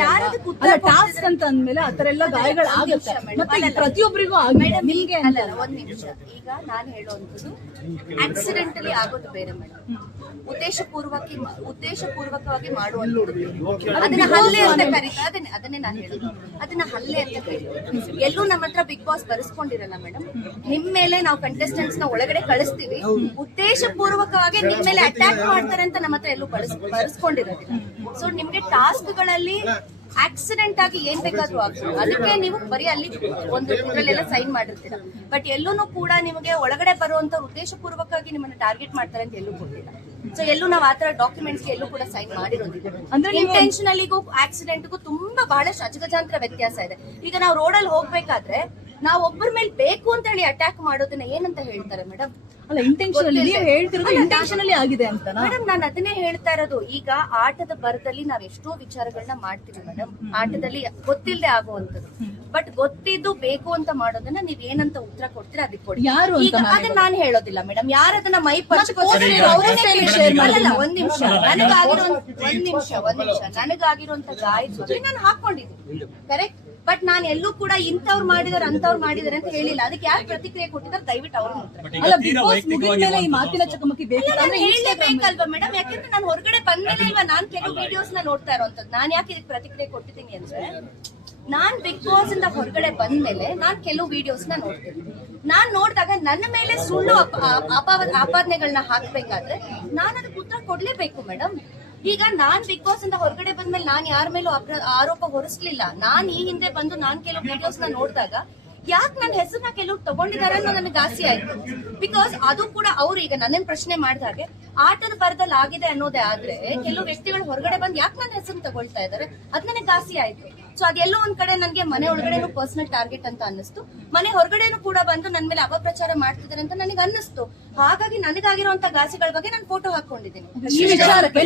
ಅಲ್ಲ ಟಾಸ್ಕ್ ಅಂತ ಅಂದ್ಮೇಲೆ ಆತರ ಎಲ್ಲ ಗಾಯಗಳು ಆಗುತ್ತೆ ಮತ್ತೆ ಪ್ರತಿಯೊಬ್ಬರಿಗೂ ಆಗಿದೆ ನಿಮ್ಗೆ ಅಲ್ಲ ಒಂದ್ ನಿಮಿಷ ಈಗ ನಾನು ಹೇಳುವಂತದ್ದು ಆಕ್ಸಿಡೆಂಟಲಿ ಆಗೋದು ಬೇರೆ ಮೇಡಮ್ ಉದ್ದೇಶಪೂರ್ವಕವಾಗಿ ಮಾಡುವಂತದ್ದು ಅದನ್ನ ಹಲ್ಲೆ ಅಂತ ಕರೀತಾರೆ ಅದನ್ನೇ ನಾನು ಹೇಳೋದು ಅದನ್ನ ಹಲ್ಲೆ ಅಂತ ಕರೀತಾರೆ ಎಲ್ಲೂ ನಮ್ಮ ಹತ್ರ ಬಿಗ್ ಬಾಸ್ ಬರೆಸ್ಕೊಂಡಿರಲ್ಲ ಮೇಡಮ್ ನಿಮ್ ಮೇಲೆ ನಾವು ಕಂಟೆಸ್ಟೆಂಟ್ಸ್ ನ ಒಳಗಡೆ ಕಳಿಸ್ತೀವಿ ಉದ್ದೇಶಪೂರ್ವಕವಾಗಿ ನಿಮ್ ಮೇಲೆ ಅಟ್ಯಾಕ್ ಮಾಡ್ತಾರೆ ಅಂತ ನಮ್ಮ ಹತ್ರ ಎಲ್ಲೂ ಬರೆಸ್ಕೊಂಡಿರೋದಿಲ್ಲ ಸೊ ನಿಮ್ಗೆ ಟಾಸ್ಕ್ ಗಳಲ್ಲಿ ಆಕ್ಸಿಡೆಂಟ್ ಆಗಿ ಏನ್ ಬೇಕಾದ್ರೂ ಆಗ್ತದೆ ಅದಕ್ಕೆ ನೀವು ಬರೀ ಅಲ್ಲಿ ಒಂದು ಇದ್ರಲ್ಲೆಲ್ಲ ಸೈನ್ ಮಾಡಿರ್ತೀರ ಬಟ್ ಎಲ್ಲೂ ಕೂಡ ನಿಮಗೆ ಒಳಗಡೆ ಬರುವಂತ ಉದ್ದೇಶಪೂರ್ವಕವಾಗಿ ನಿಮ್ಮನ್ನ ಟಾರ್ಗೆಟ್ ಮಾಡ್ತಾರೆ ಅಂತ ಎಲ್ಲೂ ಗೊತ್ತಿಲ್ಲ ಸೊ ಎಲ್ಲೂ ನಾವು ಆತರ ಡಾಕ್ಯುಮೆಂಟ್ಸ್ ಎಲ್ಲೂ ಕೂಡ ಸೈನ್ ಮಾಡಿರೋದಿಲ್ಲ ಅಂದ್ರೆ ಇಂಟೆನ್ಷನಲಿಗೂ ಆಕ್ಸಿಡೆಂಟ್ಗೂ ತುಂಬಾ ಬಹಳಷ್ಟು ಅಜಗಜಾಂತರ ವ್ಯತ್ಯಾಸ ಇದೆ ಈಗ ನಾವು ರೋಡಲ್ಲಿ ಹೋಗ್ಬೇಕಾದ್ರೆ ನಾವು ಒಬ್ಬರ ಮೇಲೆ ಬೇಕು ಅಂತ ಹೇಳಿ ಅಟ್ಯಾಕ್ ಮಾಡೋದನ್ನ ಏನಂತ ಹೇಳ್ತಾರೆ ಮೇಡಮ್ ಅಲ್ಲ ಇಂಟೆನ್ಷನಲಿ ಆಗಿದೆ ಅಂತ ಮೇಡಮ್ ನಾನು ಅದನ್ನೇ ಹೇಳ್ತಾ ಇರೋದು ಈಗ ಆಟದ ಬರದಲ್ಲಿ ನಾವ್ ಎಷ್ಟೋ ವಿಚಾರಗಳನ್ನ ಮಾಡ್ತೀವಿ ಮೇಡಮ್ ಆಟದಲ್ಲಿ ಗೊತ್ತಿಲ್ಲದೆ ಆಗುವಂತದ್ದು ಬಟ್ ಗೊತ್ತಿದ್ದು ಬೇಕು ಅಂತ ಮಾಡೋದನ್ನ ನೀವ್ ಏನಂತ ಉತ್ತರ ಕೊಡ್ತೀರಾ ಅದಕ್ಕೆ ಕೊಡಿ ಈಗ ಅದನ್ನ ನಾನು ಹೇಳೋದಿಲ್ಲ ಮೇಡಮ್ ಯಾರದನ್ನ ಮೈ ಅಲ್ಲ ಒಂದ್ ನಿಮಿಷ ನನಗಾಗಿರುವಂತ ಗಾಯ ನಾನು ಹಾಕೊಂಡಿದ್ದೀನಿ ಕರೆಕ್ಟ್ ಬಟ್ ನಾನು ಎಲ್ಲೂ ಕೂಡ ಇಂಥವ್ರು ಮಾಡಿದಾರೆ ಅಂತವ್ರು ಮಾಡಿದಾರೆ ಅಂತ ಹೇಳಿಲ್ಲ ಅದಕ್ಕೆ ಯಾರು ಪ್ರತಿಕ್ರಿಯೆ ಕೊಟ್ಟಿದ್ದಾರೆ ದಯವಿಟ್ಟು ಅವ್ರು ಈ ಮಾತಿನ ಚಕಮಕಿ ಹೇಳಲೇಬೇಕಲ್ವಾ ಮೇಡಮ್ ಯಾಕಂದ್ರೆ ನಾನು ಹೊರಗಡೆ ಬಂದ್ಮೇಲೆ ಇಲ್ವಾ ನಾನ್ ಕೆಲವು ವಿಡಿಯೋಸ್ ನ ನೋಡ್ತಾ ಇರೋಂಥದ್ದು ನಾನ್ ಯಾಕೆ ಇದಕ್ಕೆ ಪ್ರತಿಕ್ರಿಯೆ ಕೊಟ್ಟಿದ್ದೀನಿ ಅಂದ್ರೆ ನಾನ್ ಬಿಗ್ ಬಾಸ್ ಇಂದ ಹೊರಗಡೆ ಬಂದ್ಮೇಲೆ ನಾನ್ ಕೆಲವು ವಿಡಿಯೋಸ್ ನ ನೋಡ್ತೀನಿ ನಾನ್ ನೋಡಿದಾಗ ನನ್ನ ಮೇಲೆ ಸುಳ್ಳು ಆಪಾದನೆಗಳನ್ನ ಹಾಕ್ಬೇಕಾದ್ರೆ ನಾನ್ ಅದಕ್ಕೆ ಉತ್ತರ ಕೊಡ್ಲೇಬೇಕು ಮೇಡಮ್ ಈಗ ನಾನ್ ಬಿಗ್ ಬಾಸ್ ಇಂದ ಹೊರಗಡೆ ಬಂದ್ಮೇಲೆ ನಾನ್ ಯಾರ ಮೇಲೂ ಆರೋಪ ಹೊರಿಸ್ಲಿಲ್ಲ ನಾನ್ ಈ ಹಿಂದೆ ಬಂದು ನಾನ್ ಕೆಲವು ವಿಡಿಯೋಸ್ ನ ನೋಡಿದಾಗ ಯಾಕೆ ನನ್ನ ಹೆಸರನ್ನ ಕೆಲವ್ರು ತಗೊಂಡಿದ್ದಾರೆ ಅನ್ನೋ ನನಗೆ ಆಸೆ ಆಯ್ತು ಬಿಕಾಸ್ ಅದು ಕೂಡ ಅವ್ರು ಈಗ ನನ್ನನ್ ಪ್ರಶ್ನೆ ಮಾಡಿದಾಗೆ ಆಟದ ಬರದಲ್ಲಿ ಆಗಿದೆ ಅನ್ನೋದೇ ಆದ್ರೆ ಕೆಲವು ವ್ಯಕ್ತಿಗಳು ಹೊರಗಡೆ ಬಂದು ಯಾಕೆ ನನ್ನ ಹೆಸರು ತಗೊಳ್ತಾ ಇದಾರೆ ಅದ್ ನನಗೆ ಆಸೆ ಆಯ್ತು ಸೊ ಅದೆಲ್ಲೋ ಒಂದ್ ಕಡೆ ನನ್ಗೆ ಮನೆ ಒಳಗಡೆನು ಪರ್ಸನಲ್ ಟಾರ್ಗೆಟ್ ಅಂತ ಅನ್ನಿಸ್ತು ಮನೆ ಹೊರಗಡೆನು ಕೂಡ ಬಂದು ನನ್ ಮೇಲೆ ಅಪಪ್ರಚಾರ ಮಾಡ್ತಿದ್ದಾರೆ ಅಂತ ನನಗೆ ಅನ್ನಿಸ್ತು ಹಾಗಾಗಿ ನನಗಾಗಿರುವಂತ ಗಾಸೆಗಳ ಬಗ್ಗೆ ನಾನು ಫೋಟೋ ಹಾಕೊಂಡಿದ್ದೀನಿ ಈ ವಿಚಾರಕ್ಕೆ